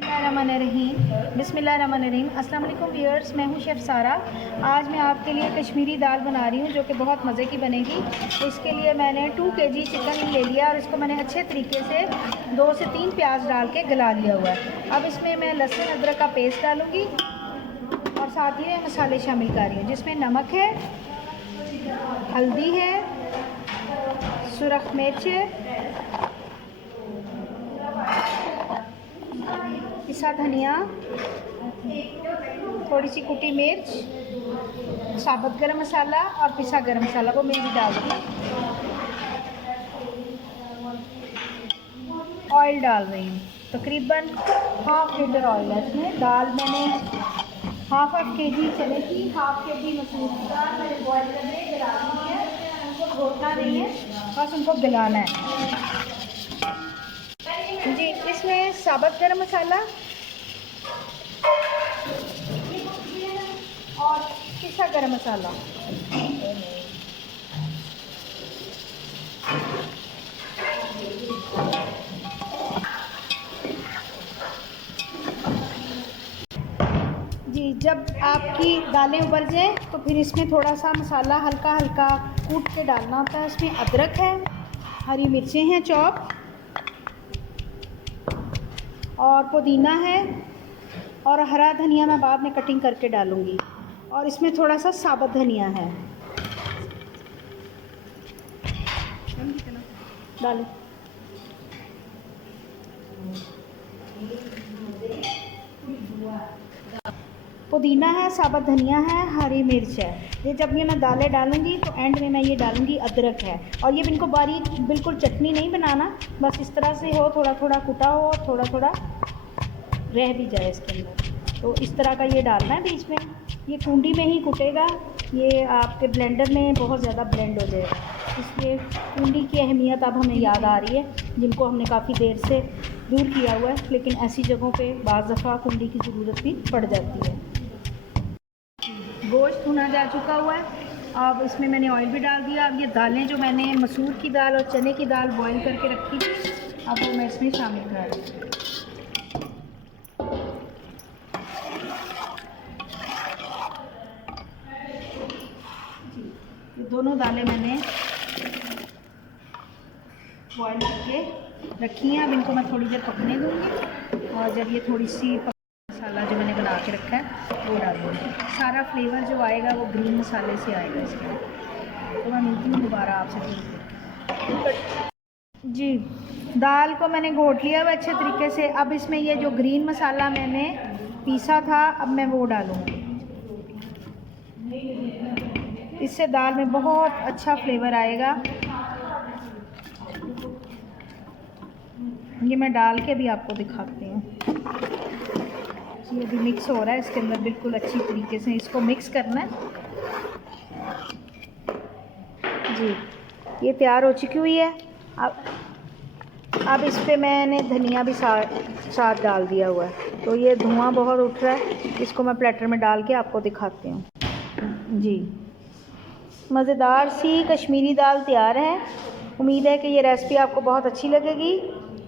बिस्मिल्लाहिर्रहमानिर्रहीम। अस्सलाम वालेकुम व्यूअर्स, मैं हूं शेफ़ सारा। आज मैं आपके लिए कश्मीरी दाल बना रही हूं जो कि बहुत मज़े की बनेगी। इसके लिए मैंने 2 kg चिकन ले लिया और इसको मैंने अच्छे तरीके से 2 से 3 प्याज डाल के गला लिया हुआ है। अब इसमें मैं लहसुन अदरक का पेस्ट डालूँगी और साथ ही में मसाले शामिल कर रही हूँ, जिसमें नमक है, हल्दी है, सुरख मिर्च है, पिसा धनिया, थोड़ी सी कुटी मिर्च, साबुत गरम मसाला और पिसा गरम मसाला वो मैं भी डाल दूँ। ऑयल डाल रही हूँ, तकरीबन ½ लीटर ऑयल है इसमें। दाल मैंने ½ kg चने की, ½ kg मसूर की दाल मैंने बॉयल करके गला दी है। उनको घोटना नहीं है, बस उनको गलाना है जी। इसमें साबुत गरम मसाला और पिसा गरम मसाला, जी। जब आपकी दालें उबल जाएं तो फिर इसमें थोड़ा सा मसाला हल्का हल्का कूट के डालना होता है। इसमें अदरक है, हरी मिर्चें हैं चॉप, और पुदीना है, और हरा धनिया मैं बाद में कटिंग करके डालूँगी, और इसमें थोड़ा सा साबुत धनिया है। डालें। पुदीना है, साबुत धनिया है, हरी मिर्च है। ये जब मैं दालें डालूँगी तो एंड में मैं ये डालूँगी अदरक है। और ये इनको बारीक बिल्कुल चटनी नहीं बनाना, बस इस तरह से हो, थोड़ा थोड़ा कुटा हो और थोड़ा थोड़ा रह भी जाए इसके अंदर। तो इस तरह का ये डालना है बीच में। ये कुंडी में ही कुटेगा, ये आपके ब्लेंडर में बहुत ज़्यादा ब्लेंड हो जाएगा। इसलिए कुंडी की अहमियत अब हमें याद आ रही है, जिनको हमने काफ़ी देर से दूर किया हुआ है, लेकिन ऐसी जगहों पे बाज़ दफ़ा कुंडी की ज़रूरत भी पड़ जाती है। गोश्त भुना जा चुका हुआ है। अब इसमें मैंने ऑयल भी डाल दिया। अब ये दालें जो मैंने मसूर की दाल और चने की दाल बॉईल करके रखी थी, अब वो मैं इसमें शामिल कर रही हूँ। ये दोनों दालें मैंने बॉईल करके रखी हैं। अब इनको मैं थोड़ी देर पकने दूँगी, और जब ये थोड़ी सी मसाला जो मैंने बना के रखा है वो डाल दूँगी। सारा फ्लेवर जो आएगा वो ग्रीन मसाले से आएगा इसमें। तो मैं मिलती हूँ दोबारा आपसे जी। दाल को मैंने घोट लिया हुआ अच्छे तरीके से। अब इसमें ये जो ग्रीन मसाला मैंने पीसा था, अब मैं वो डालूँगी। इससे दाल में बहुत अच्छा फ्लेवर आएगा। ये मैं डाल के भी आपको दिखाती हूँ। ये भी मिक्स हो रहा है इसके अंदर, बिल्कुल अच्छी तरीके से इसको मिक्स करना है जी। ये तैयार हो चुकी हुई है। अब इस पे मैंने धनिया भी साथ डाल दिया हुआ है, तो ये धुआं बहुत उठ रहा है। इसको मैं प्लेटर में डाल के आपको दिखाती हूँ जी। मज़ेदार सी कश्मीरी दाल तैयार है। उम्मीद है कि ये रेसिपी आपको बहुत अच्छी लगेगी।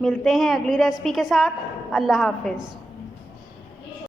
मिलते हैं अगली रेसिपी के साथ। अल्लाह हाफ़िज़।